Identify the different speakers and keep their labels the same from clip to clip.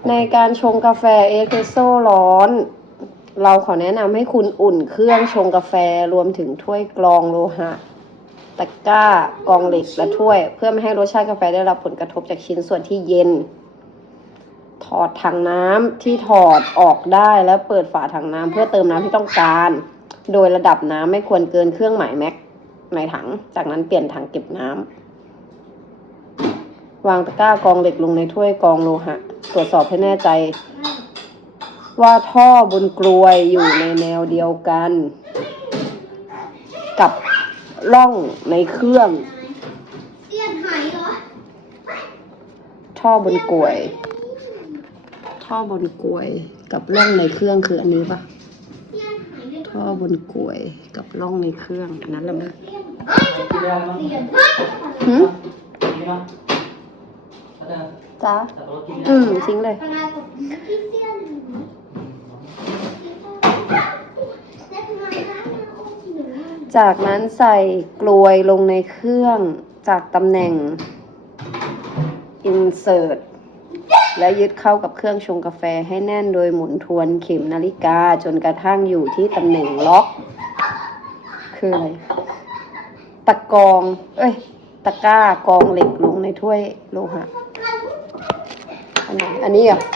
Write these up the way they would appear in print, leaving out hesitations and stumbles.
Speaker 1: ในการชงกาแฟเอสเปรสโซ่ร้อนเราขอแนะนำให้คุณอุ่นเครื่องชงกาแฟรวมถึงถ้วยกรองโลหะตะกร้ากรองเหล็กและถ้วยเพื่อไม่ให้รสชาติกาแฟได้รับผลกระทบจากชิ้นส่วนที่เย็นถอดถังน้ำที่ถอดออกได้แล้วเปิดฝาถังน้ำเพื่อเติมน้ำที่ต้องการโดยระดับน้ำไม่ควรเกินเครื่องหมายแม็กในถังจากนั้นเปลี่ยนถังเก็บน้ำวางตะกร้ากรองเหล็กลงในถ้วยกรองโลหะตรวจสอบให้แน่ใจว่าท่อบนกลวยอยู่ในแนวเดียวกันกับร่องในเครื่องท่อบนกลวยกับร่องในเครื่องคืออันนี้ปะท่อบนกลวยกับร่องในเครื่องอันนั้นแหละมั้ยจ้าทิ้งเลยจากนั้นใส่กลวยลงในเครื่องจากตำแหน่ง insert และยึดเข้ากับเครื่องชงกาแฟให้แน่นโดยหมุนทวนเข็มนาฬิกาจนกระทั่งอยู่ที่ตำแหน่งล็อกคืออะไรตะกร้ากรองเหล็กลงในถ้วยโลหะอันนี้เหรอ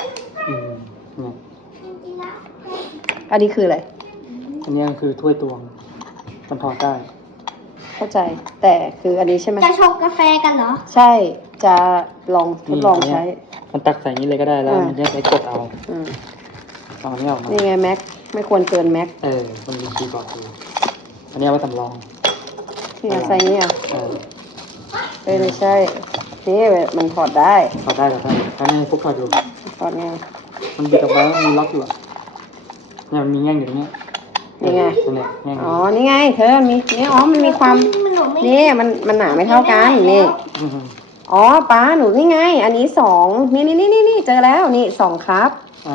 Speaker 1: อันนี้คืออะไร
Speaker 2: อันนี้คือถ้วยตวงมันถอดได้
Speaker 1: เข้าใจแต่คืออันนี้ใช่ไหม
Speaker 3: จะชงกาแฟกันเหรอ
Speaker 1: ใช่จะทดลองใช้
Speaker 2: มันตักใส่นี้เลยก็ได้แล้วมันจะใช้กดเอาตอนนี้ออกมา
Speaker 1: นี่ไงแม็กไม่ควรเกินแม็ก
Speaker 2: มันมีคีย์บอร์ดอยู่อันนี้เอาไว้สำรอง
Speaker 1: นี่ใส่นี่อ่ะไม่ใช่นี่มันถอดได้
Speaker 2: ถ้าไม่พวกถอดอยู่
Speaker 1: ถอดไง
Speaker 2: มันบิดออกมามันล็อกอยู่เนี่ยมันมีแง่งอยู่ตรงนี้
Speaker 1: นี่ไงอ๋อนี่ไงเธอมีนี่มันมีความนี่มันหนาไม่เท่ากันนี่อ๋อป้าหนูนี่ไงอันนี้2นี่เจอแล้วนี่2ครับ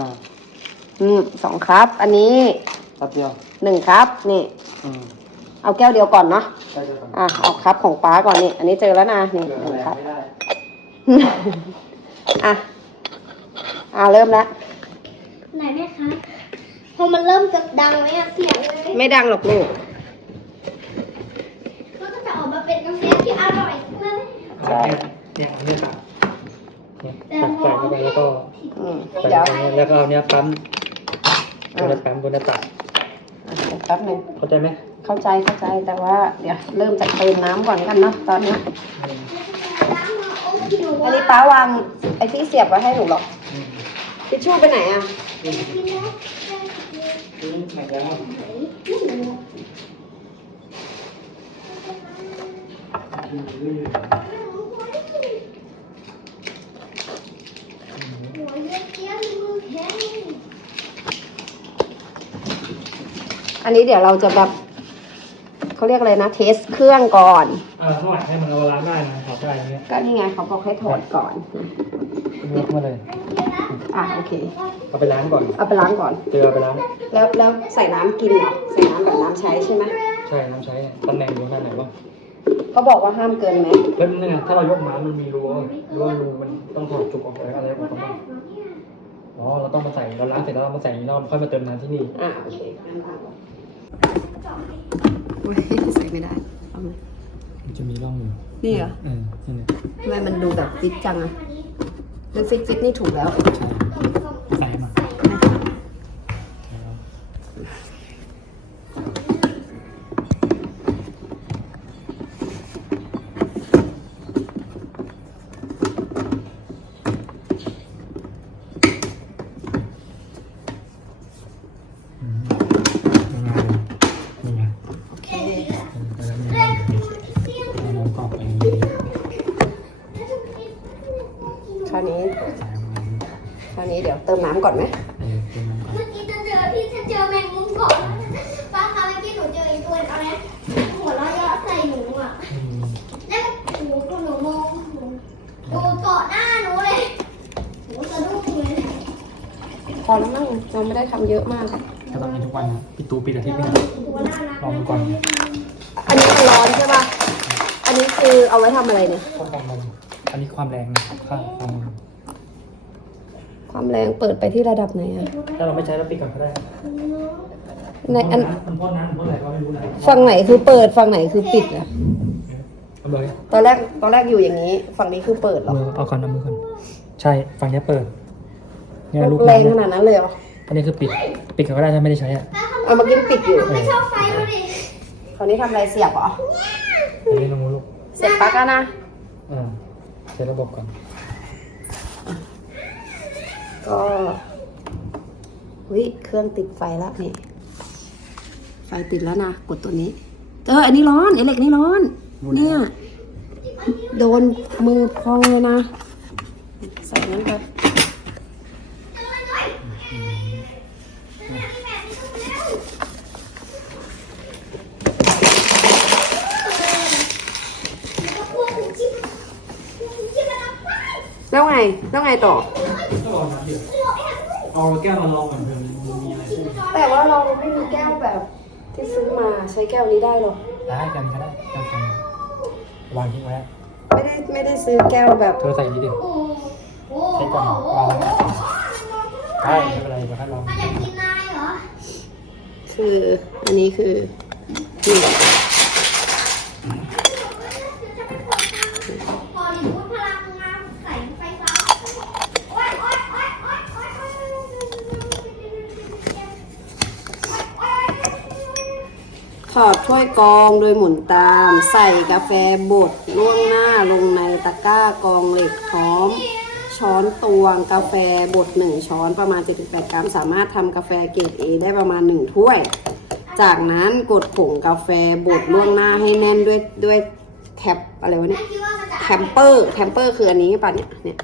Speaker 1: 2ครับอันนี้
Speaker 2: ครับเดียว
Speaker 1: 1ครับนี่เอาแก้วเดียวก่อนเนาะเอาครับของป้าก่อนนี่อันนี้เจอแล้วนะนี่1ครับเริ่มแล้ว
Speaker 3: ไหนแม่คะพอมันเริ่มจะดังไหมเสียงเลย
Speaker 1: ไม่ดังหรอกลูก
Speaker 3: ก็จะออกมาเป็นกาแฟที่อร่อยเลย
Speaker 2: ใช่เนี่ยครับตักใส่เข้าไปแล้วก็ใส่แล้วก็เอาเนี้ยปั๊มตัวนี้ปั๊มตัวนี้ตัก
Speaker 1: แป๊บนึง
Speaker 2: เข้าใจไหม
Speaker 1: เข้าใจแต่ว่าเดี๋ยวเริ่มจากเติมน้ำก่อนกันเนาะตอนนี้อันนี้ป้าวางไอ้ที่เสียบไว้ให้หนูหรอกทิชชู่ไปไหนอ่ะอันนี้เดี๋ยวเราจะแบบเขาเรียกอะไรนะเทสเครื่องก่อน
Speaker 2: ถอดให้มันเอาล้างได้นะถอดได้เนี่ย
Speaker 1: ก็นี่ไงเขาบอกให้ถอดก่อน
Speaker 2: ยกมาเลย
Speaker 1: โอเค
Speaker 2: เอาไปล้างก่อนเจอไปล้าง
Speaker 1: แล้วใส่น้ำกินเหรอใส่น้ำแบบน้ำใช้ใช่ไหม
Speaker 2: ใช่น้ำใช้ตำแหน่งอยู่ที่ไหนบ้าง
Speaker 1: เขาบอกว่าห้ามเกินไหม
Speaker 2: แล้วนี่ไงถ้าเรายกมามันมีรูมันต้องถอดจุกออกอะไรออกมาเราต้องมาใส่เราล้างเสร็จแล้วเรามาใส่นี้เราค่อยมาเติมน้ำที่นี่
Speaker 1: โอเคใส่ไม่ได้
Speaker 2: มันจะมีร่องอยู่
Speaker 1: นี่เหรอ
Speaker 2: นี่
Speaker 1: ทำไมมันดูแบบฟิตจังอะหรือฟิตนี่ถูกแล้ว
Speaker 2: ใส่มา
Speaker 1: คราวนี้เดี๋ยวเติมน้ำก่อนไหม
Speaker 3: เมื่อกี้จะเจอแมงมุมก่อนป้าคะเมื่อกี้หนูเจอไอ้ตัวอะไรหัวเราะเยาะใส่หนูอ่ะแล้วหนูมองดูเกาะหน้าหนูเลยหนูสะดุ้งเลย
Speaker 1: พอแล้วมั้งเราไม่ได้ทำเยอะมาก
Speaker 2: ถ้าต้องกินทุกวันนะพี่ตูปิดอาทิตย์นึงลองดูก่อน
Speaker 1: อันนี้มันร้อนใช่ป่ะอันนี้คือเอาไว้ทำอะไรเนี่ย
Speaker 2: ความลมอันนี้ความแรงนะครับความ
Speaker 1: ความแรงเปิดไปที่ระดับไหนอะ
Speaker 2: ถ้าเราไม่ใช้เราปิดก่อนก็ได้
Speaker 1: ในอัน
Speaker 2: มันพ่นน้ำพ่นอะไรก็ไม่รู้นะ
Speaker 1: ฝั่งไหนคือเปิดฝั่งไหนคือปิดอะ
Speaker 2: เอาเลย
Speaker 1: ตอนแรกอยู่อย่างนี้ ฝั่งนี้คือเปิดเหรอ
Speaker 2: มือเอาก่อนเอามือก่อนใช่ฝั่งนี้เปิดเนี่ยลูก
Speaker 1: แรง
Speaker 2: น้ำ
Speaker 1: ขนาดนั้นเลยเหรอ
Speaker 2: อันนี้คือปิดก่อนก็ได้ถ้าไม่ได้ใช้อ่ะ
Speaker 1: เอามากินปิดอยู่
Speaker 3: ไม่ชอบไฟดูดิ
Speaker 1: คราวนี้ทำอะไรเสียบเหรอ
Speaker 2: อันนี้น้องลูก
Speaker 1: เสียบปลั๊กอะนะ
Speaker 2: ใช้ระบบก่อน
Speaker 1: ก็เครื่องติดไฟแล้วนี่ ไฟติดแล้วนะ กดตัวนี้ อันนี้ร้อนไอ้เหล็กนี่ร้อน เนี่ย โดนมือพองเลยนะ ใส่นั้นไปแล้วไงต่อ
Speaker 2: ก็รอน้ำเดือดเอาแก้วมาลองก่อนเถอะมีอะไรพูด
Speaker 1: แต่ว่าเราไม่มีแก้วแบบที่ซื้อมาใช้แก้วนี้ได้หรอ
Speaker 2: ได้กันก็ได้แก้วกันวางทิ้งไว้
Speaker 1: ไม่ได้ซื้อแก้วแบบ
Speaker 2: เธอใส่นี้ดิใช้ก่อนวางใช่ไม่เป็นไรเดี๋ยวค่อยลอง
Speaker 3: มันอยากกินนายเหรอ
Speaker 1: คืออันนี้คือนี่
Speaker 3: พอลิบูดพลังงานแสงไฟฟ้าโอ๊ย
Speaker 1: ถอดถ้วยกรองโดยหมุนตาม ใส่กาแฟบดล่วงหน้าลงในตะกร้ากรองเหล็กพร้อม ช้อนตวงกาแฟบด1 ช้อนประมาณ 7-8 กรัมสามารถทำกาแฟเกรด A ได้ประมาณ1 ถ้วย จากนั้นกดผงกาแฟบดล่วงหน้าให้แน่นด้วยแท็บอะไรวะเนี่ย
Speaker 3: คิดว่ามันจะ
Speaker 1: แทมเปอร์คืออันนี้ป่ะเนี่ย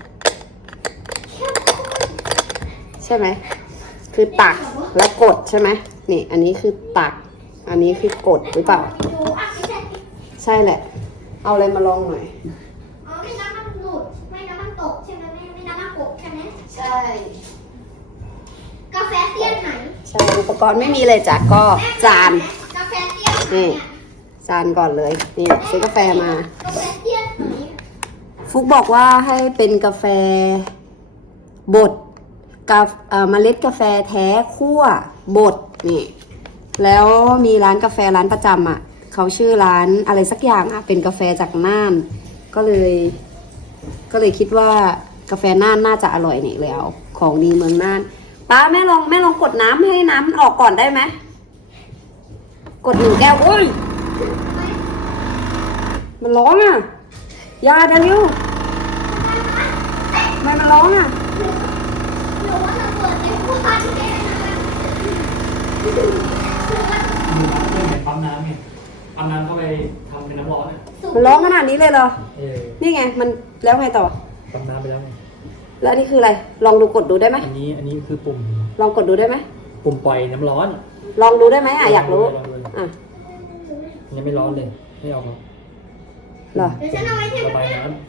Speaker 1: ใช่ไหมคือตักแล้วกดใช่ไหมนี่อันนี้คือตัก อันนี้คือกดหรือเปล่า
Speaker 3: ดูอ่ะไม่ใช่
Speaker 1: ใช่แหละ เอาอะไรมาลองหน่อย
Speaker 3: อ๋อไม่น้ำมันหลุดไม่น้ำมันตกใช่ไหมไม่น้ำมันกบใช่ไหม
Speaker 1: ใช่
Speaker 3: กาแฟเตี้ยนไหน
Speaker 1: ใช่อุปกรณ์ไม่มีเลยจ้ะก็จาน
Speaker 3: กาแฟเตี้ยนไหน
Speaker 1: นี่
Speaker 3: อะ
Speaker 1: จานก่อนเลยนี่ซื้อกาแฟมา
Speaker 3: กาแฟเตี้ยนไหน
Speaker 1: ฟุกบอกว่าให้เป็นกาแฟบดเมล็ดกาแฟแท้คั่วบดนี่แล้วมีร้านกาแฟร้านประจำอ่ะเขาชื่อร้านอะไรสักอย่างอ่ะเป็นกาแฟจากน่านก็เลยคิดว่ากาแฟน่านน่าจะอร่อยนี่เลยเอาของดีเมืองน่านป้าแม่ลองกดน้ำให้น้ำมันออกก่อนได้ไหมกด1 แก้วอุ้ยมันร้อนอ่ะยาเดี๋ยวทำไมมันร้อนอ่ะ
Speaker 3: หนูว่าเราเปิดในควันแน่นะ
Speaker 2: เรื่องเหมือนปั๊มน้ำไงปั๊มน้ำเข้าไปทำเป็นน้ำร้อน
Speaker 1: มันร้อนขนาดนี้เลยเหรอ
Speaker 2: นี่
Speaker 1: นี่ไงมันแล้วไงต่อ
Speaker 2: ปั๊มน้ำไปแล้วไง
Speaker 1: แล้วอันนี่คืออะไร ลองดูกดดูได้ไหม
Speaker 2: อันนี้คือปุ่ม
Speaker 1: ลองกดดูได้ไหม
Speaker 2: ปุ่มปล่อยน้ำร้อน
Speaker 1: ลองดูได้ไหมอ่ะอยากรู้
Speaker 2: ลองดู
Speaker 1: อ่ะ
Speaker 2: ยังไม่ร้อนเลยไม่ออกหรอก
Speaker 1: เหรอ
Speaker 3: เดี๋ยวฉันเอาไว้ที่
Speaker 2: ระบายน้
Speaker 3: มัน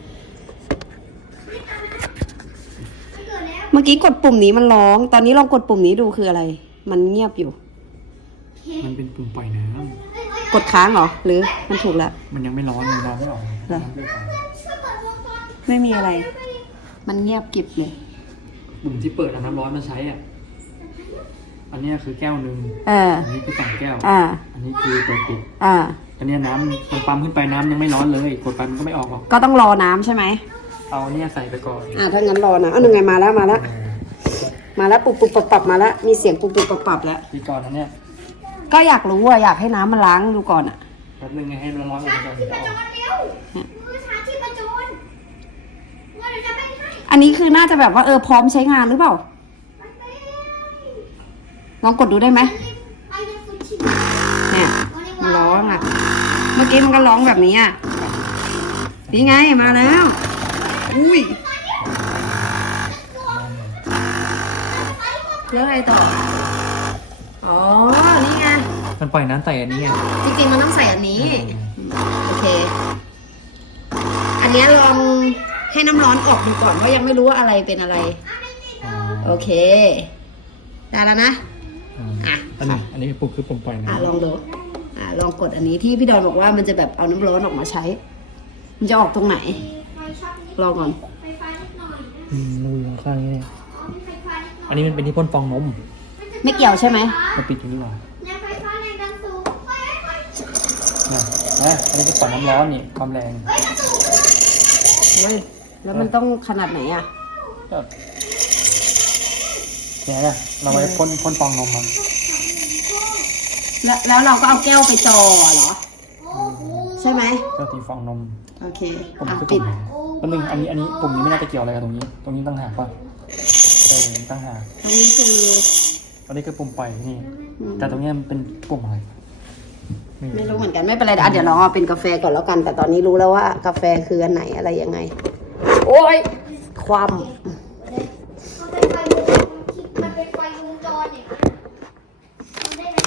Speaker 3: เกิดแล้ว
Speaker 1: เมื่อกี้กดปุ่มนี้มันร้อง ตอนนี้ลองกดปุ่มนี้ดูคืออะไร มันเงียบอยู่
Speaker 2: ำมันเป็นปุ่มปล่อยน้
Speaker 1: กดค้างเหรอ หรือมันถูกแล้ว
Speaker 2: ำมันยังไม่ร้อนเลยร้อนไม่ออก
Speaker 1: เหรอ
Speaker 2: น้ำไม่ออก
Speaker 3: ช่วยเปิดวงจร
Speaker 1: ไม่มีอะไร มันเงียบกริบเลย
Speaker 2: ปุ่มที่เปิดเอาน้ำร้อนมาใช้อ่ะอันเนี้ยคือแก้วหนึ่ง
Speaker 1: อ่า
Speaker 2: อันนี้คือ2 แก้ว
Speaker 1: อ่า
Speaker 2: อันนี้คือเปิดปิด
Speaker 1: อ่า
Speaker 2: อันเนี้ยน้ำมันปั๊มขึ้นไปน้ำยังไม่ร้อนเลยกดไปมันก็ไม่ออกหรอก
Speaker 1: ก็ต้องรอน้ำใช่ไหม
Speaker 2: เอาเนี่ยใส่ไปก่อน
Speaker 1: ถ้างั้นรอนะหนึ่งไงมาแล้วมาแล้วปุบปุบปับมาแล้ว มีเสียงปุบปุบปับแล้ว
Speaker 2: พี่ก่อนอันเนี้ย
Speaker 1: ก็อยากรู้อ่ะอยากให้น้ำมันล้างดูก่อนอ่ะ
Speaker 2: แป๊บนึงไงให้ร้อนๆก่อนก่อน
Speaker 3: ที่
Speaker 2: จะ
Speaker 3: ประ
Speaker 2: อ
Speaker 3: จ
Speaker 2: อก
Speaker 3: นเร็วมือชาที่ประจนว่าเดี๋ยวจะไปให้
Speaker 1: อันนี้คือน่าจะแบบว่าพร้อมใช้งานหรือเปล่า ลองกดดูได้ไหม
Speaker 3: ไปเรียนฟูชิ
Speaker 1: เนี่ยมันร้องอ่ะ เมื่อกี้มันก็ร้องแบบนี้อ่ะ นี่ไงมาแล้ว อุ้ย แล้วไงต่อ อ๋อ นี่ไง
Speaker 2: มันปล่อยน้ำใส่อันนี้ไง
Speaker 1: จริงๆมันต้องใส่อันนี้ โอเค อันเนี้ยลองให้น้ำร้อนออกดูก่อนเพราะยังไม่รู้ว่าอะไรเป็นอะไร โอเค ได้แล้วนะ อ่ะ
Speaker 2: อันนี้ปุ่มคือปุ่มปล่อย
Speaker 1: อ่ะ
Speaker 2: น้ำ
Speaker 1: ลองดู ลองกดอันนี้ที่พี่ดอนบอกว่ามันจะแบบเอาน้ำร้อนออกมาใช้ มันจะออกตรงไหน
Speaker 3: ไฟช็อตนิด
Speaker 1: ลองก่อน
Speaker 3: ไฟฟ้านิดหน่อยนะ
Speaker 2: มือข้างนี้เนี่ย
Speaker 3: อ๋อมีไฟ
Speaker 2: อันนี้มันเป็นที่พ่นฟองนม
Speaker 1: ไม่เกี่ยวใช่ไหม
Speaker 2: มาปิดตรงนี้หน่อย
Speaker 3: แรงไฟฟ้าแรงดันสูงไฟ
Speaker 2: นะอันนี้จะปล่อยน้ำร้อนนี่ความแรง
Speaker 1: เฮ้ยแล้วมันต้องขนาดไหนอ่ะ
Speaker 2: ก็เนี่ยเราไปพ่นฟองนมมัน
Speaker 1: แล้วเราก็เอาแก้วไปจ่อเหรอ
Speaker 3: โอ้โห
Speaker 1: ใช่ไหม
Speaker 2: เจ้าตีฟองนม
Speaker 1: โอเค
Speaker 2: ปุ่ม
Speaker 1: อ่ะ
Speaker 2: คือ
Speaker 1: ปิ
Speaker 2: ปุ่
Speaker 1: ด
Speaker 2: มอันนึงอันนี้ปุ่มนี้ไม่น่าจะเกี่ยวอะไรกับตรงนี้ตั้งหากป่ะตั้งหาก
Speaker 1: อันนี้คือ
Speaker 2: อันนี้คือปุ่มปล่อยนี่
Speaker 1: อืม
Speaker 2: แต่ตรงนี้มันเป็นปุ่มอะไร
Speaker 1: ไม่รู้เหมือนกันไม่เป็นไรเดี๋ยวเราเอาเป็นกาแฟก่อนแล้วกัน แต่ตอนนี้รู้แล้วว่ากาแฟคืออันไหนอะไรยังไง โอ้ยความ
Speaker 3: มันเป็นไฟวงจรเนี่ยทำได้ไหม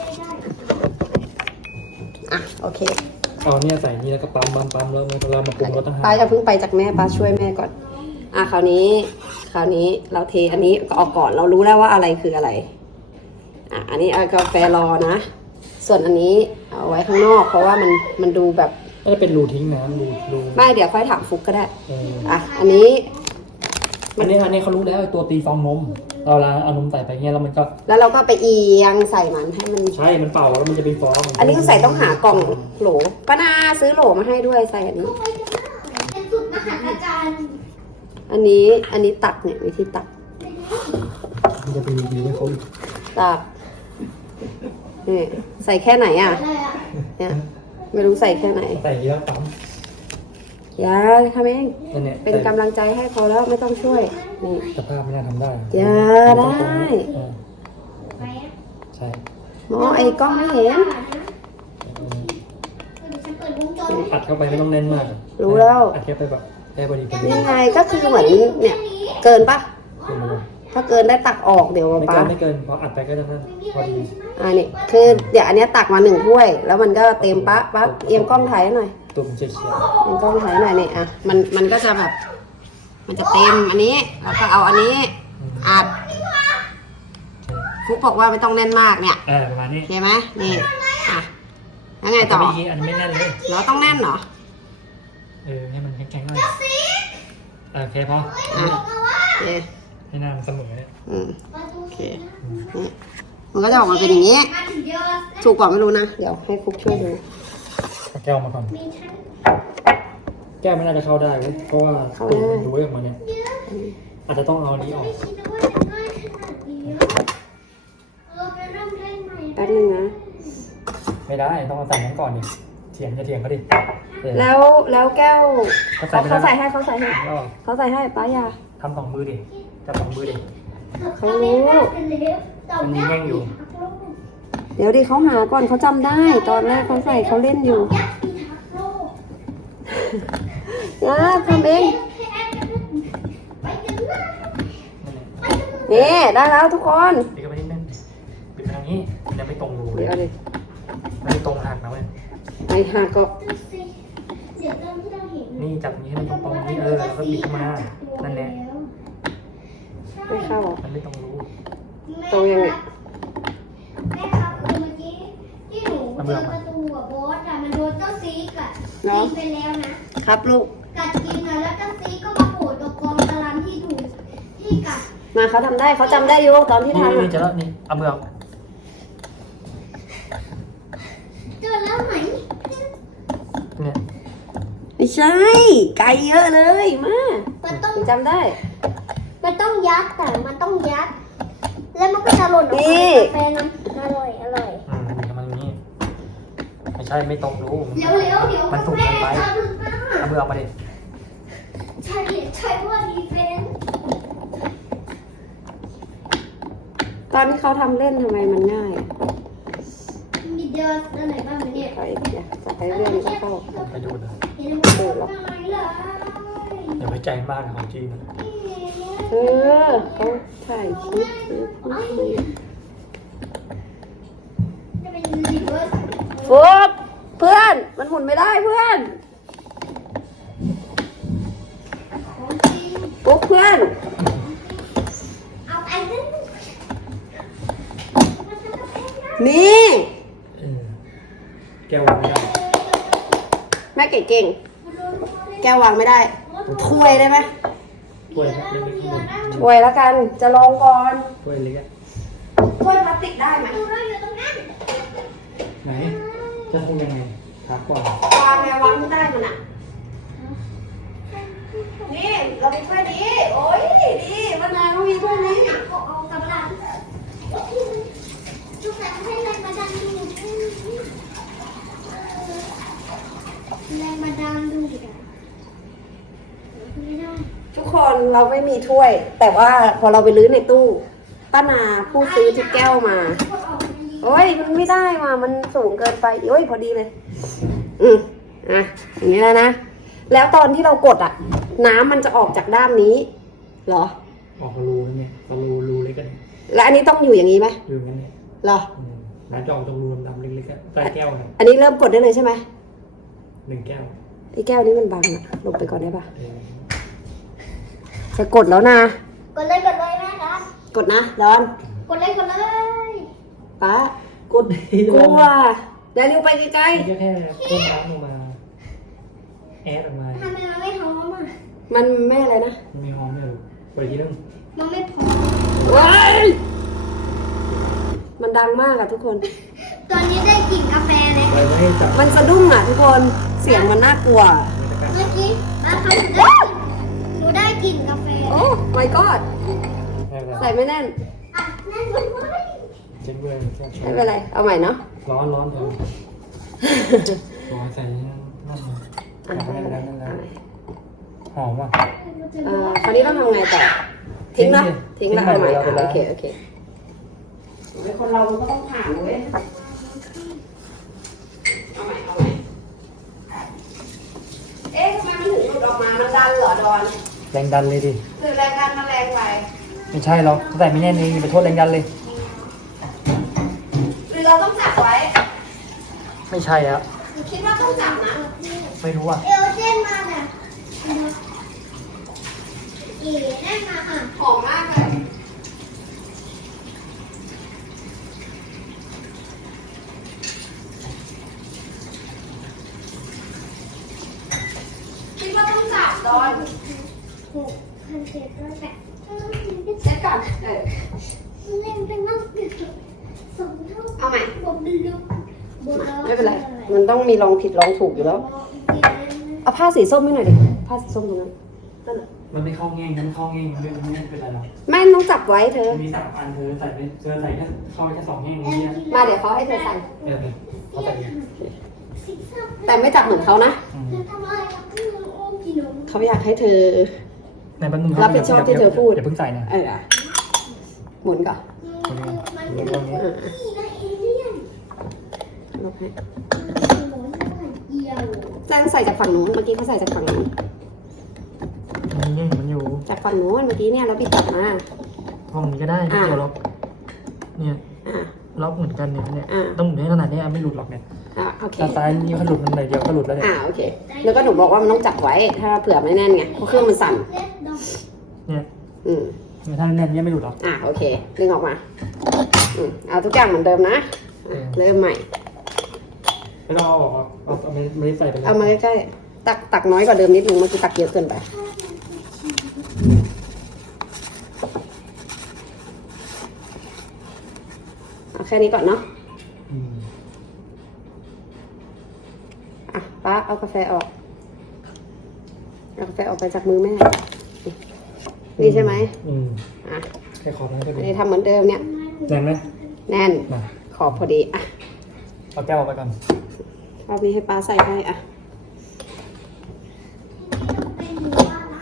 Speaker 3: ได้
Speaker 1: อ่ะโอเค
Speaker 2: เอาเนี่ยใส่นี่แล้วก็ปั๊มแล้วเรามาปรุงรสต่างหาก
Speaker 1: ป้าจะเพิ่งไปจากแม่ป้าช่วยแม่ก่อนอ่ะคราวนี้เราเทอันนี้ก็ออกก่อนเรารู้แล้วว่าอะไรคืออะไรอ่ะอันนี้เอากาแฟรอนะ ส่วนอันนี้เอาไว้ข้างนอก เพราะว่ามันดูแบบ
Speaker 2: น่าจะเป็นรูทิ้งน้ำรู
Speaker 1: ไม่เดี๋ยวค่อยถามฟุกก็ได้
Speaker 2: อ่ะ
Speaker 1: อ่ะอันนี้
Speaker 2: อันนี้เขารู้แล้วไอ้ตัวตีฟองนมเราเอานมใส่ไปเงี้ยแล้วมันก็
Speaker 1: แล้วเราก็ไปเอียงใส่มันให้มัน
Speaker 2: ใช่มันเป่าแล้วมันจะเป็นฟอง
Speaker 1: อันนี้ก็ใส่ต้องหากล่องโหลป้านาซื้อโหลมาให้ด้วยใส่อันนี้
Speaker 3: เป็นสุดมหัศจรรย์
Speaker 1: อันนี้ตักเนี่ยวิธีตัก
Speaker 2: มันจะไปรีวิวให้เขาอีก
Speaker 1: ตักนี่ใส่แค่ไหนอ่ะ
Speaker 3: อะไรอ่ะ
Speaker 1: เนี่ยไม่รู้ใส่แค่ไหน
Speaker 2: ใส่เยอะปั๊ม
Speaker 1: อย่าทำเอง
Speaker 2: นั่นเนี่ย
Speaker 1: เป็นกำลังใจให้เขาแล้วไม่ต้องช่วยนี่
Speaker 2: สภาพไม่น่าทำได้
Speaker 1: อย่าได้
Speaker 3: ไปอ่ะ
Speaker 2: ใช่
Speaker 1: หมอไอ้กล้องไม่เห็น
Speaker 3: ฉันเปิดวงจร
Speaker 2: อัดเข้าไปไม่ต้องแน่นมาก
Speaker 1: รู้แล้ว
Speaker 2: อัดแค่ไปแบบแค่พอดี
Speaker 1: นี่ไงก็คือเหมือนเนี่ยเกินปะถ้าเกินได้ตักออกเดี๋ยว
Speaker 2: ไม่
Speaker 1: ป้า
Speaker 2: เกินพออัดไปก็จะนั่นพอดี
Speaker 1: นี่คือเดี๋ยวอันเนี้ยตักมา1 ถ้วย แล้วมันก็เต็มปั๊บเอียงกล้องถ่ายให้หน่อย
Speaker 2: ตุ่มเฉียด
Speaker 1: เอียงกล้องถ่ายให้หน่อยนี่อ่ะมันก็จะแบบ มันจะเต็มอันนี้แล้วก็เอาอันนี้อัดฟุกบอกว่าไม่ต้องแน่นมากเนี่ย
Speaker 2: ประมาณนี้
Speaker 1: โอเคไหมนี่อ่ะแล้วไงต่อ
Speaker 2: ไม่อันนี้ไม่แน่นเลย
Speaker 1: เราต้องแน่นเหรอ
Speaker 2: ให้มันแข็งๆหน่อยโอเคพอ
Speaker 1: อ่ะโอเค
Speaker 2: ให้หน้ามันเสมอเนี่ย
Speaker 1: โอเคนี่มันก็จะออกมาเป็นอย่างนี้
Speaker 3: มาถึงเดียว
Speaker 1: ถูกกว่าไม่รู้นะเดี๋ยวให้ฟุกช่วยดู
Speaker 2: แก้วมาก่อน
Speaker 3: มีชั้น
Speaker 2: แก้วไม่น่าจะเข้าได้เพราะว่า
Speaker 1: เข้าได้
Speaker 2: ตุ่มมันดูออกมาเนี่ยอาจจะต้องเอาอันนี้ออก
Speaker 3: ไม่คิดว่าจะง่ายขนาดนี้ไปเริ่มเล่นใหม่
Speaker 1: แป๊บนึงนะ
Speaker 2: ไม่ได้ต้องเอาใส่นั้นก่อนดิเถียงเขาดิ
Speaker 1: แล้วแก้ว
Speaker 2: เขาใส่ไป
Speaker 1: เขาใส่ให้
Speaker 2: แล้ว
Speaker 1: เขาใส่ให้ป้ายา
Speaker 2: ทำ2 มือดิจับ2 มือดิ
Speaker 1: เขารู้
Speaker 2: มันมีแง่งอยู่
Speaker 1: เดี๋ยวดิเขาหาก่อนเขาจำได้ ตอนแรกเขาใส่เขาเล่นอยู่นะทำเองนี่ได้แล้วทุกคน
Speaker 2: ปิดกันไปนิดนึงปิดไปทางนี้ยังไม่ตรงรูเลย
Speaker 1: เดี๋ยวดิ
Speaker 2: ไม่ตรงหักนะเว้ย
Speaker 1: ไอ้หักก็
Speaker 3: เดี๋ยวตอนที่เราเห็น
Speaker 2: นี่จับนี้ให้มันตรงๆนี่แล้วก็บิดเข้ามานั่นแหละ
Speaker 1: ไม่เข้าเหรอ
Speaker 2: มันไม่ตรงรู
Speaker 1: ตรงยังไง
Speaker 3: แม่ครับคือเมื่อกี้ที่หนูเจอประตูอะบอสอะมันโดนเจ้าซีกอะกินไปแล้วนะครับ
Speaker 1: ลูก
Speaker 3: กัดกินอะแล้วเจ้าซีกก็มาโผล่ตัวกองกระลำที่ถูกที่กัด
Speaker 1: มาเขาทำได้เขาจำได้อยู่ตอนที่
Speaker 2: นี่
Speaker 1: ทำ
Speaker 2: นี่เจอแล้วนี่เอามือออก
Speaker 3: เจอแล้วไหม
Speaker 2: เนี่ย
Speaker 1: ไม่ใช่ ไกลเยอะเลยมา
Speaker 3: มันต้อง
Speaker 1: จำได้
Speaker 3: มันต้องยัดแต่มันต้องยัด แล้วมันก็จะหล่นออกมาเป็นกาแฟน้ำอร่อยอร่อย
Speaker 2: มันอย่างนี้ไม่ใช่ไม่ตรงรู
Speaker 3: เร็วเร็วเดี๋ยว
Speaker 2: มันสูง
Speaker 3: แม่
Speaker 2: เกินไป
Speaker 3: จะถึงมา
Speaker 2: เอามือออกมาดิ
Speaker 3: ใช่ใช่ว่าดีเฟน
Speaker 1: ตอนที่เขาทำเล่นทำไมมันง่ายอะ
Speaker 3: มีเดียวอะไรบ้างไหมเนี่ย
Speaker 1: ไปเนี่ยจะไปเรื่องก็เข้า
Speaker 2: ไปดูนะ
Speaker 3: เห็นมันเป็นอะไรเลย
Speaker 2: อย่าไว้ใจมากนะของจีน
Speaker 1: เออเขาถ่ายคลิปซื้อพูดคุย
Speaker 3: จะเป็นรีเวิร์ส
Speaker 1: ฟุบเพื่อนมันหมุนไม่ได้เพื่อน
Speaker 3: ของจริง
Speaker 1: ฟุบเพื่อน
Speaker 3: เอาไอ้นั่น
Speaker 1: นี่
Speaker 2: แก้ววางไม่ได้
Speaker 1: แม่เก่งๆแก้ววางไม่ได้ถ้วยได้ไหม
Speaker 2: ถ้วยเล็กๆ
Speaker 3: เยอะนะ
Speaker 1: ถ้วยแล้วกัน จะลองก่อน
Speaker 2: ถ้วยเล็กอะ
Speaker 1: ถ้วยพลาสติกได้ไหม
Speaker 3: ดูเราอยู่ตรงนั้น
Speaker 2: ไหนจะทำยังไงถามก่อน
Speaker 1: วางไงวางไม่ได้มันอ่ะ นี่เรามีถ้วยนี้ โอ้ยดีมันนานเรามีถ้วยนี้
Speaker 3: เอากำลังทุกคนให้แรงมาดันดูแรงมาดันดูดิไม่ได้
Speaker 1: ทุกคนเราไม่มีถ้วย แต่ว่าพอเราไปรื้อในตู้ป้านาผู้ซื้อทุกแก้วมา โอ้ยมันไม่ได้ว่ะมันสูงเกินไปโอ้ยพอดีเลย อ่ะอย่างนี้แล้วนะ แล้วตอนที่เรากดอ่ะ น้ำมันจะออกจากด้ามนี้ เหรอ
Speaker 2: ออกรูนั่นเนี่ยรูเล็กกัน
Speaker 1: และอันนี้ต้องอยู่อย่างนี้ไหม
Speaker 2: อยู่งั้นเนี่ย
Speaker 1: เหรอ
Speaker 2: น้ำจะออกตรงรูดำๆเล็กๆอะใต้แก้วครับ
Speaker 1: อันนี้เริ่มกดได้เลยใช่ไหม
Speaker 2: 1 แก้ว
Speaker 1: ไอ้แก้วนี้มันบังอะลงไปก่อนได้ปะ
Speaker 2: เออ
Speaker 1: จะกดแล้วนะ
Speaker 3: กดเลยแม่ครับ
Speaker 1: กดนะดอน
Speaker 3: กดเลย
Speaker 1: ป้าก
Speaker 2: ดดี
Speaker 1: กลัวแล้วนิ้วไปไกล
Speaker 2: แค่ก้มน้ำลงมาแอดออกมา
Speaker 3: ทำไมมันไม่ท้องอ่ะ
Speaker 1: ๆมันแม่อะไรนะ
Speaker 2: มันมีหอมอยู่กดอีกทีนึง
Speaker 3: มันไม่พอ
Speaker 1: ว้ายมันดังมากอะทุกคน
Speaker 3: ตอนนี้ได้กลิ่นกาแฟเลย
Speaker 2: อะไรไม่ให้จับ
Speaker 1: มันสะดุ้งอะทุกคน เสียงมันน่ากลัว
Speaker 3: เมื่อกี้หนูได้กลิ่นกาแฟ
Speaker 1: โอ้ my god
Speaker 2: ไม่เป็นไร
Speaker 1: ใส่ไม่แน่น
Speaker 3: อ่ะนั่นมันไม่
Speaker 2: เช็ดด้วย
Speaker 1: ไม่เป็นไร เอาใหม่เนาะ
Speaker 2: ร้อนเถอะร้อนใส่นั่นเลย
Speaker 1: อ่ะ
Speaker 2: นั่
Speaker 1: ไม่
Speaker 2: น
Speaker 1: เป็นไร
Speaker 2: นั่น
Speaker 1: เอาใหม่
Speaker 2: หอมว่ะ
Speaker 1: คราวนี้ต้องทำไงต่อ ทิ้งนะ ทิ้งแล้วเอาใหม่
Speaker 2: ทิ้งใหม่
Speaker 1: โอเคโอเคเป็นคนเรามันก็ต้องผ่านเว้ยเอาใหม่เอาใหม่เอ๊ะทำไมมันถึงหลุดออกมา มันดันเหรอดอน
Speaker 2: แรงดันเลยดิ
Speaker 1: หรือแรงดันมันแรงไป
Speaker 2: ไม่ใช่หรอกใส่ไม่แน่นเองอย่าไปโทษแรงดันเลย
Speaker 1: หรือเราต้องจับไว้
Speaker 2: ไม่ใช่แล้ว
Speaker 1: คิดว่าต้องจับนะ
Speaker 2: ไม่รู้อ่ะ
Speaker 3: เอลเจนมาเนี่ยอีได้มาอ่ะ
Speaker 1: หอมมากเลย คิดว่าต้องจับดอน
Speaker 3: 6,700
Speaker 1: เช็ดก่อน
Speaker 3: เล่นเป็นมากสองเท่า
Speaker 1: เอาใหม่
Speaker 3: บนลึก
Speaker 1: ไม่เป็นไร มันต้องมีลองผิดลองถูกอยู่แล้ว เอาผ้าสีส้มให้หน่อยดิ ผ้าสีส้มตรงนั้นนั่นน่ะ
Speaker 2: มันไม่เข้าแง่งมันเข้าแง่งมันไม่เป็นไรหรอก
Speaker 1: ไม่ต้องจับไว้เธอ
Speaker 2: มันมี3 อันเธอใส่ไปใส่แค่เข้าไปแค่2 แง่งนี้อ่ะ
Speaker 1: มาเดี๋ยวเขาให้เธอใส่
Speaker 2: เออเขาใส่
Speaker 1: แต่ไม่จับเหมือนเขานะ
Speaker 3: ทำอะไรกับพี่โอ้พี่น้อง
Speaker 1: เขาอยากให้เธอ
Speaker 2: ในแป๊บนึง
Speaker 1: รับผิดชอบที่เธอพูด
Speaker 2: อย่าเพิ่งใส่นะ
Speaker 1: หมุนก่อน
Speaker 3: มันเป็นนี่นะเอเลี่ยน
Speaker 1: ลบให้
Speaker 3: หมุนเอี่ยว
Speaker 1: แจ้งใส่จากฝั่งนู้น เมื่อกี้เขาใส่จากฝั่งนู้น
Speaker 2: นี่มันอยู่
Speaker 1: จากฝั่งนู้นเมื่อกี้เนี่ยแล้วพี่ตัดมา
Speaker 2: ห้องนี้ก็ได้ไม่เกี่ยวหรอกเนี่ย
Speaker 1: อ่า
Speaker 2: ล็อกเหมือนกันเนี่ย
Speaker 1: อ่า
Speaker 2: ต้องหมุนให้ขนาดนี้ไม่หลุดหรอกเนี่ย
Speaker 1: โอเค
Speaker 2: ตาซ้ายนี่เขาหลุดมันหน่อยเดียวก็หลุดแล้วเนี่ย
Speaker 1: โอเค แล้วก็หนูบอกว่ามันต้องจับไว้ ถ้าเผื่อไม่แน่นไง เพราะเครื่องมันสั่น
Speaker 3: เล็ดดอก
Speaker 2: เนี่ย
Speaker 1: อืม
Speaker 2: ถ้าแน่นเนี่ยไม่หลุดหรอก
Speaker 1: โอเค ดึงออกมา เอาทุกอย่างเหมือนเดิมนะ เริ่มใหม่
Speaker 2: ไม่ต้องเอาออกเอาไม่ได้ใส่ไปเลย
Speaker 1: เอามาใกล้ๆตักน้อยกว่าเดิมนิดนึงเมื่อกี้ตักเยอะเกินไป เอาแค่นี้ก่อนเนาะ
Speaker 2: อืม
Speaker 1: ป้าเอากาแฟออก เอากาแฟออกไปจากมือแม่ นี่ใช่ไหม
Speaker 2: อืม
Speaker 1: อ่ะ
Speaker 2: แค่ขอบมันก็
Speaker 1: อัน
Speaker 2: ดี
Speaker 1: นี้ทำเหมือนเดิมเนี่ย
Speaker 2: แน่นไหม
Speaker 1: แน่น
Speaker 2: มา
Speaker 1: ขอบพอดี
Speaker 2: เอาแก้วออกไปก่อน
Speaker 1: เอาพี่ให้ป้าใส่ให้
Speaker 3: เป็น
Speaker 1: อ่ะ
Speaker 3: หมูบ้านนะ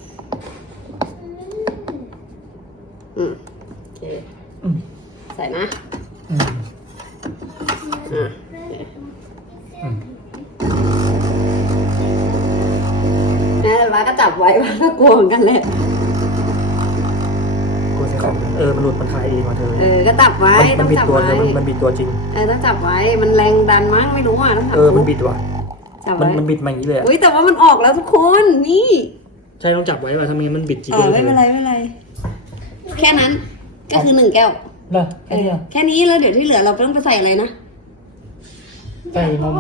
Speaker 1: โอเค
Speaker 2: อืม
Speaker 1: ใส่นะ
Speaker 2: อืม
Speaker 1: อ่ะ
Speaker 2: อืม
Speaker 1: แม่แต่ป้าก็จับไว้ป้าก็กลัวเหมือนกันแหละ
Speaker 2: กลัวใส่ของมันหลุดมันคลายเองว่ะเธอ
Speaker 1: ก็จับไว้
Speaker 2: มั
Speaker 1: ต้อน ง
Speaker 2: บิด
Speaker 1: จับ
Speaker 2: ตัว
Speaker 1: ไว้
Speaker 2: เธอมันบิดตัวจริง
Speaker 1: ต้องจับไว้ มันแรงดันมั้งไม่รู้อ่ะต้องจับ
Speaker 2: มันบิดว่ะ
Speaker 1: จับ
Speaker 2: มัน
Speaker 1: ไว้
Speaker 2: มันบิดมาอย่างนี้เลยอะ
Speaker 1: อุ้ยแต่ว่ามันออกแล้วทุกคน นี่
Speaker 2: ใช่ต้องจับไว้ว่ะทำไมมันบิดจริง
Speaker 1: ไม่เป็นไรไม่เป็นไร แค่นั้น ก็คือ1 แก้ว
Speaker 2: เหรอแค่นี้เหรอ
Speaker 1: แค่นี้แล้วเดี๋ยวที่เหลือเราต้องไปใส่อะไรนะ
Speaker 2: ใส่นม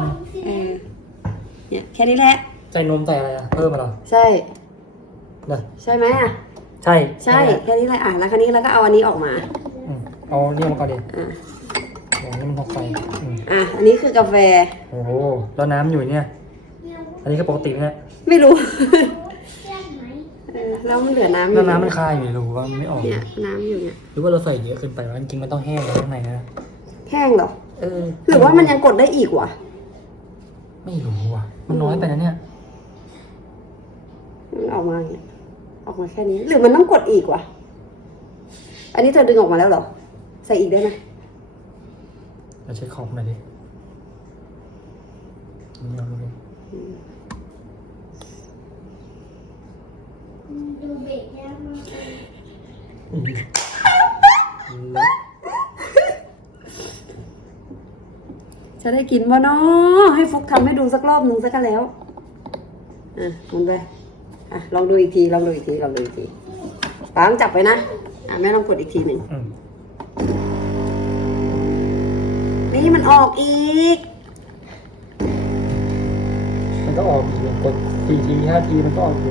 Speaker 1: เนี่ยแค่นี้แหละ
Speaker 2: ใส่นมใส่อะไรอ่ะเพิ่มมาเหรอ
Speaker 1: ใช่
Speaker 2: เหรอ
Speaker 1: ใช่ไหมอ่ะ
Speaker 2: ใช่
Speaker 1: ใช่แค่นี้เลยแล้วคราวนี้เราก็เอาอันนี้ออกมา
Speaker 2: เอาเนี่ยมาก่อนดิ
Speaker 1: อ่ะ
Speaker 2: อย่างนี้มันหกใส่
Speaker 1: อันนี้คือกาแฟ
Speaker 2: โอ้โหแล้วน้ำอยู่เนี่ยอันนี้ก็ปกติเนี่ย
Speaker 1: ไม่รู้
Speaker 3: เชื่อไหม
Speaker 1: แล้วมันเหลือน้ำอยู่
Speaker 2: แล้วน้ำมันคายอยู่รู้ว่ามันไม่ออก
Speaker 1: เนี่ยน้ำอยู่เนี่ย
Speaker 2: หรือว่าเราใส่เยอะเกินไปวะจริงๆมันต้องแห้งเลยข้างในนะ
Speaker 1: แห้งเหรอ
Speaker 2: ห
Speaker 1: รือว่ามันยังกดได้อีกวะ
Speaker 2: ไม่รู้ว่ะมันน้อยไปนะเนี่ย
Speaker 1: มันออกมาอย่างเงี้ยออกมาแค่นี้ หรือมันต้องกดอีกวะอันนี้เธอดึงออกมาแล้วเหรอ ใส่อีกได้ไหม
Speaker 2: เราเช็คขอบหน่อยดินี่เอาดูดิ
Speaker 3: ดูเบรกยากมากเลย
Speaker 1: จะได้กินบ่เนาะให้ฟุกทำให้ดูสักรอบนึงสักกันแล้วหมุนไปลองดูอีกทีป้าต้องจับไว้นะแม่ลองกดอีกทีหนึ่งนี่มันออกอีก
Speaker 2: มันก็ออกอีกกด4 ที5 ทีมันก็ออกอยู่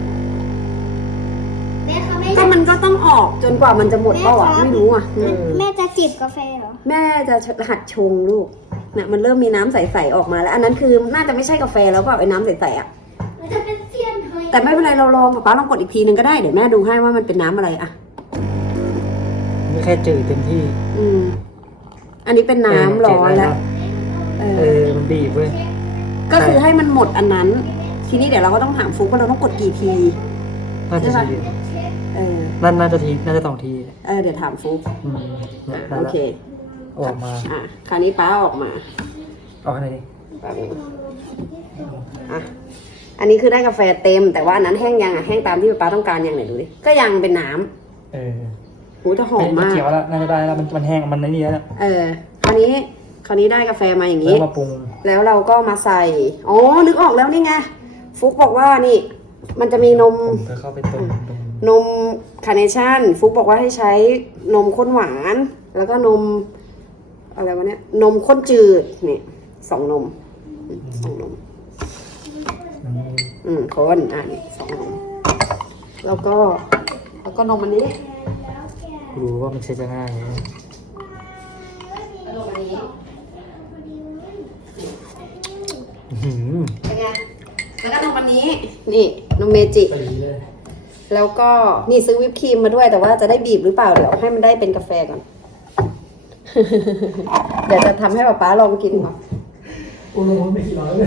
Speaker 3: แม่คะแม่
Speaker 1: ก็มันก็ต้องออกจนกว่ามันจะหมดเปล่าวะไม่รู้อ่ะ
Speaker 3: แม่จะจิบกาแฟเหรอ
Speaker 1: แม่จะหัดชงลูกเนี่ยมันเริ่มมีน้ำใสๆออกมาแล้ว อันนั้นคือน่าจะไม่ใช่กาแฟแล้วเปล่าไอ้น้ำใสๆอ่ะ
Speaker 3: มันจะเป็นเสี้ยนเฮ้ย
Speaker 1: แต่ไม่เป็นไรเราลองป้าลองกดอีกทีนึงก็ได้เดี๋ยวแม่ดูให้ว่ามันเป็นน้ำอะไรอ่ะ
Speaker 2: ไม่แค่จืดเต็มที่
Speaker 1: อันนี้เป็นน้ำร้อนแล้ว
Speaker 2: มันบีบเว้ย
Speaker 1: ก็คือให้มันหมดอันนั้น ทีนี้เดี๋ยวเราก็ต้องถามฟุกว่าเราต้องกดกี่ที
Speaker 2: น่าจะที น่าจะ2 ที
Speaker 1: เดี๋ยวถามฟุก
Speaker 2: เนี่ยได้
Speaker 1: โอ
Speaker 2: แล้ว
Speaker 1: เค
Speaker 2: ออกมา
Speaker 1: คราวนี้ป้าออกมา
Speaker 2: เอาข้างในดิ
Speaker 1: อันนี้คือได้กาแฟเต็มแต่ว่าอันนั้นแห้งยังแห้งตามที่ป้าต้องการยังไหนดูดิก็ยังเป็นน้ำโหจะหอมมาก
Speaker 2: เขียวแล้วน่าจะได้แล้วมันแห้งมันนี่แล้ว
Speaker 1: คราวนี้ได้กาแฟมาอย่างนี้
Speaker 2: แล้วมาปรุง
Speaker 1: แล้วเราก็มาใส่นึกออกแล้วนี่ไงฟุกบอกว่านี่มันจะมีนม
Speaker 2: เธอเข้าไปต้ม
Speaker 1: นมคาร์เนชั่นฟุกบอกว่าให้ใช้นมข้นหวาน แล้วก็นมอะไรวะเนี่ยนมข้นจืดนี่2 นม2 นมคนนี่2 นมแล้วก็นมอันนี้
Speaker 2: รู้ว่ามันใช้จะง่ายไง
Speaker 1: นมอันนี้ เป็นไงแล้วก็นมอันนี้นี่นมเมจิ
Speaker 2: ไปเลย
Speaker 1: แล้วก็นี่ซื้อวิปครีมมาด้วยแต่ว่าจะได้บีบหรือเปล่าเดี๋ยวให้มันได้เป็นกาแฟก่อน เดี๋ยวจะทำให้ป๊าลองกินก่อน
Speaker 2: โอ้โหไม่กี่ร้อยเลย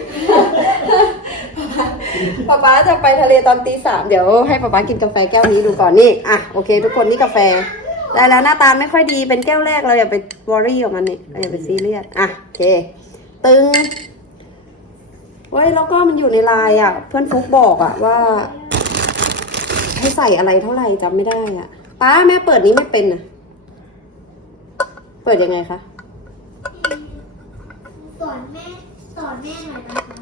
Speaker 1: ป๊าจะไปทะเลตอนตี 3เดี๋ยวให้ป๊ากินกาแฟแก้วนี้ดูก่อนนี่โอเค ทุกคนนี่กาแฟได้แล้วหน้าตาไม่ค่อยดีเป็นแก้วแรกเราอย่าไปวอรี่กับมันนี่เราอย่าไปซีเรียสโอเคตึงเว้ยแล้วก็มันอยู่ในไลน์เพื่อนฟุกบอกว่าให้ใส่อะไรเท่าไหร่จำไม่ได้ป้าแม่เปิดนี้ไม่เป็นเปิดยังไงคะ
Speaker 3: สอนแม่หน่อยนะคะ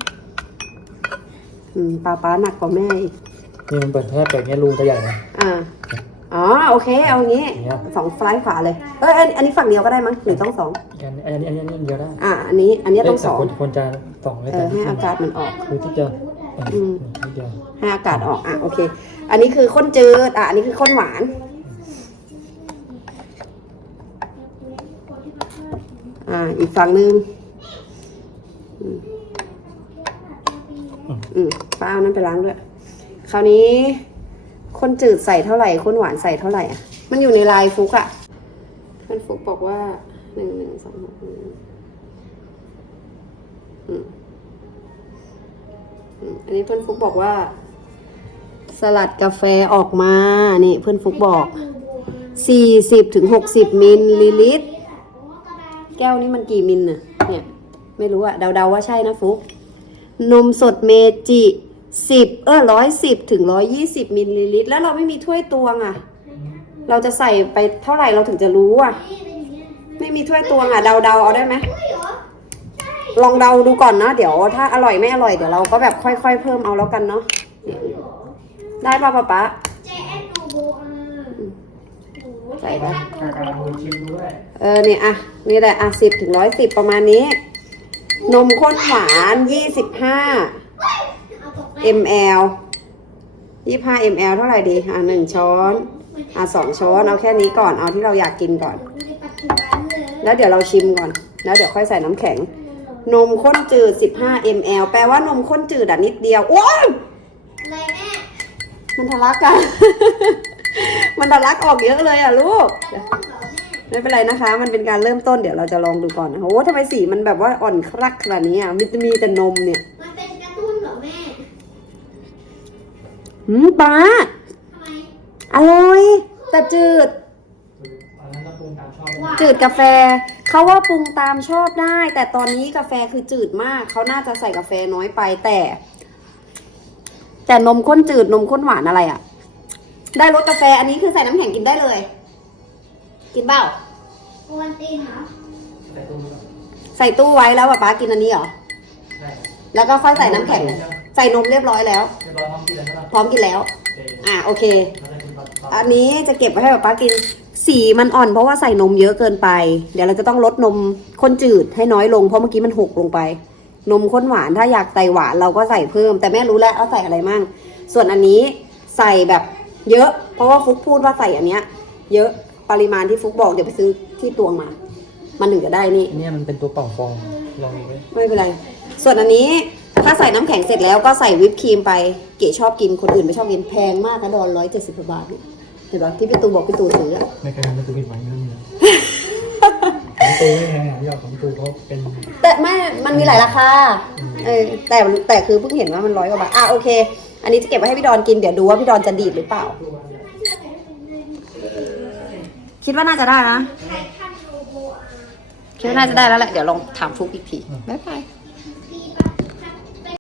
Speaker 1: ป้าหนักกว่าแม่อีก
Speaker 2: นี่มันเปิดแค่เปิดเนี้ยรูจะใหญ่นะ
Speaker 1: โอเคเอาอย่างงี้2ซ้ายขวาเลยอันนี้ฝั่งเดียวก็ได้มั้งหรือต้อง2
Speaker 2: อันนี้เดียวได้
Speaker 1: อันนี้ต้อง2
Speaker 2: คนจะ2เลยแต่
Speaker 1: ให้อากาศมันออก
Speaker 2: คือที่เดียวที่เดียว
Speaker 1: ให้อากาศออกโอเค อันนี้คือข้นจืดอันนี้คือข้นหวานอีกฝั่งนึงป้าเอานั้นไปล้างด้วยคราวนี้ข้นจืดใส่เท่าไหร่ข้นหวานใส่เท่าไหร่มันอยู่ในลายฟุกเพื่อนฟุกบอกว่า1 1 2 6อันนี้เพื่อนฟุกบอกว่าสลัดกาแฟออกมานี่เพื่อนฟุกบอก40-60 มิลลิลิตรแก้วนี้มันกี่มิลเนี่ยไม่รู้เดาว่าใช่นะฟุกนมสดเมจิ110-120 มิลลิลิตรแล้วเราไม่มีถ้วยตวงเราจะใส่ไปเท่าไหร่เราถึงจะรู้ไม่มีถ้วยตวงเดาเอาได้ไหมลองเดาดูก่อนนะเดี๋ยวถ้าอร่อยไม่อร่อยเดี๋ยวเราก็แบบค่อยๆเพิ่มเอาแล้วกันเนาะได้ป่ะป๊าใส่ไปนี่นี่แหละ10-110ประมาณนี้นมข้นหวาน25 ml 25 ml เท่าไหร่ดี1 ช้อน2 ช้อนเอาแค่นี้ก่อนเอาที่เราอยากกินก่อน
Speaker 3: ในปัจจุบันเลย
Speaker 1: แล้วเดี๋ยวเราชิมก่อน แล้วเดี๋ยวค่อยใส่น้ำแข็ง นมข้นจืด15 ml แปลว่านมข้นจืดนิดเดียวโอ้ย
Speaker 3: อะไรแม่
Speaker 1: มันทะลักอะ มันทะลักออกเยอะเลยอะลูก
Speaker 3: กระตุ้นเหรอแม่
Speaker 1: ไม่เป็นไรนะคะ มันเป็นการเริ่มต้นเดี๋ยวเราจะลองดูก่อนนะโอ้ทำไมสีมันแบบว่าอ่อนคลักขนาดนี้อ่ะมีแต่นมเนี่ย
Speaker 3: มันเป็นกระตุ้นเหรอแม่
Speaker 1: ป้า
Speaker 3: ทำไม
Speaker 1: อร่อย แต่จืด
Speaker 2: อันนั้นเราปรุงตามชอบ
Speaker 1: จืดกาแฟ เขาว่าปรุงตามชอบได้ แต่ตอนนี้กาแฟคือจืดมาก เขาน่าจะใส่กาแฟน้อยไปแต่นมข้นจืดนมข้นหวานอะไรอ่ะ ได้รสกาแฟอันนี้คือใส่น้ำแข็งกินได้เลย กินเปล่า
Speaker 3: กวนตีนเหรอ
Speaker 2: แต่ตู้นี้ก่อน
Speaker 1: ใส่ตู้ไว้แล้วป๊ากินอันนี้เหรอ
Speaker 2: ได้
Speaker 1: แล้วก็ค่อยใส่น้ำแข็ง ใส่นมเรียบร้อยแล้ว
Speaker 2: เรียบร้อยพร้อมกินแล้วใช่ปะ
Speaker 1: พร้อมกินแล้ว
Speaker 2: โอเค
Speaker 1: โอเค
Speaker 2: เราจะกินตอน
Speaker 1: อันนี้จะเก็บไว้ให้ป๊ากิน สีมันอ่อนเพราะว่าใส่นมเยอะเกินไป เดี๋ยวเราจะต้องลดนมข้นจืดให้น้อยลงเพราะเมื่อกี้มันหกลงไป นมข้นหวานถ้าอยากใส่หวานเราก็ใส่เพิ่ม แต่แม่รู้แล้วว่าใส่อะไรมั่ง ส่วนอันนี้ใส่แบบเยอะ เพราะว่าฟุกพูดว่าใส่อันเนี้ย เยอะปริมาณที่ฟุกบอกเดี๋ยวไปซื้อที่ตวงมา มันถึงจะได้นี่
Speaker 2: เนี่ยมันเป็นตัวเป่าฟองลองดูไหม
Speaker 1: ไม่เป็นไร ส่วนอันนี้ถ้าใส่น้ำแข็งเสร็จแล้วก็ใส่วิปครีมไป เก๋ชอบกิน คนอื่นไม่ชอบกินแพงมากนะดอน170 บาทเนี่ยเห็นปะที่พี่ตูบอกพี่ตูซื้ออะ
Speaker 2: ไม่เคยทำเป็นตัวผิดหวังเรื่องนี้ของตูไม่แพงอ่ะพี่ยอดของตูเขาเป็น
Speaker 1: แต่ไม่มันมีหลายราคา แต่คือเพิ่งเห็นว่ามัน100 กว่าบาท โอเค อันนี้จะเก็บไว้ให้พี่ดอนกิน เดี๋ยวดูว่าพี่ดอนจะดีดหรือเปล่า คิดว่าน่าจะได้นะ
Speaker 3: ใครขั้นโลโบอา
Speaker 1: คิดว่าน่าจะได้แล้วแหละ เดี๋ยวลองถามฟุกอีกที บ๊ายบาย